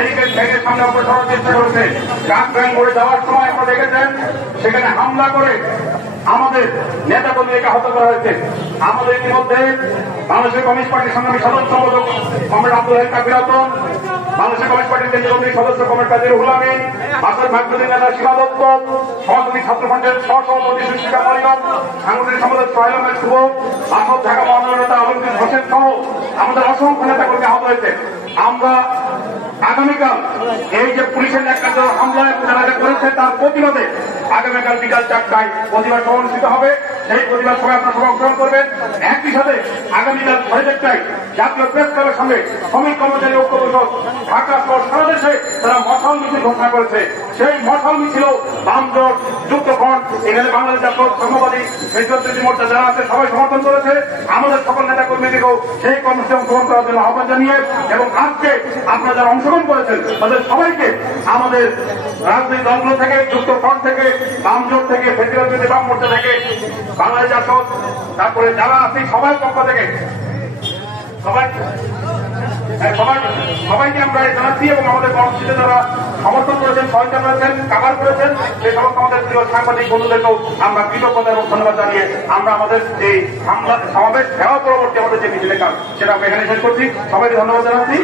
Barricade ভেঙে সামনে অগ্রসর হওয়ার চেষ্টা করেছে। ট্রাক ভ্যান করে যাওয়ার সময় আপনারা দেখেছেন সেখানে হামলা করে আমাদের নেতা কর্মীকে আহত করা হয়েছে। আমাদের ইতিমধ্যে বাংলাদেশের কমিউনিস্ট পার্টির সংগ্রামী সদস্য সম্পাদক কমরেড আব্দুল হাই কাবির রতন, বাংলাদেশের কমিউনিস্ট পার্টির কেন্দ্রীয় কমিটির সদস্য কমরেড কাদের হুলামি, মাসুদ ভাগ্যদী নেতা সীমা দত্ত, সহযোগী ছাত্রফ্রন্টের সহসভাপতি সুশিকা মরিয়ম, সাংগঠনিক সম্পাদক সোহেল আহমেদ শুভ, আসদ ঢাকা মহানগর নেতা আলমগীর হোসেন সহ আমাদের অসংখ্য নেতা কর্মী আহত হয়েছে। আমরা আগামীকাল এই যে পুলিশের একটা হামলায় যারা করেছে তার প্রতিবাদে আগামীকাল বিকাল 4টায় প্রতিবাদ সভা অনুষ্ঠিত হবে। সেই প্রতিবাদ সভায় আপনারা সভা অংশগ্রহণ করবেন। একই সাথে আগামীকাল 4:30টায় জাতীয় প্রেস ক্লাবের সঙ্গে শ্রমিক কর্মচারী ঐক্য পরিষদ ঢাকা সহ সারা দেশে তারা মশাল মিছিল ঘোষণা করেছে। সেই মশাল মিছিল বামজোট, যুক্তফ্রন্ট, এখানে বাংলাদেশ জাতীয় সংঘবাদী নেতৃত্ব মোর্চা যারা আছে সবাই সমর্থন করেছে। আমাদের সকল নেতা কর্মীদেরকেও সেই কর্মসূচি অংশগ্রহণ করার জন্য আহ্বান জানিয়ে এবং আজকে আপনারা যারা অংশগ্রহণ করেছেন তাদের সবাইকে আমাদের রাজনৈতিক দলগুলো থেকে, যুক্তফ্রন্ট থেকে, বামজোট থেকে, ফেডারেল বিরোধী বাম মোর্চা থেকে, বাংলাদেশ জাতীয়, তারপরে যারা আছে সবার পক্ষ থেকে সবাইকে আমরা জানাচ্ছি এবং আমাদের কর্মসূচিতে যারা সমর্থন করেছেন, সহায়তা করেছেন, কাভার করেছেন, সেই সমস্ত আমাদের প্রিয় সাংবাদিক বন্ধুদেরকেও আমরা কৃতজ্ঞতা এবং ধন্যবাদ জানিয়ে আমরা আমাদের এই সমাবেশ দেওয়া পরবর্তী আমাদের যে মিছিলে কাজ সেটা আমরা এখানে শেষ করছি। সবাইকে ধন্যবাদ জানাচ্ছি।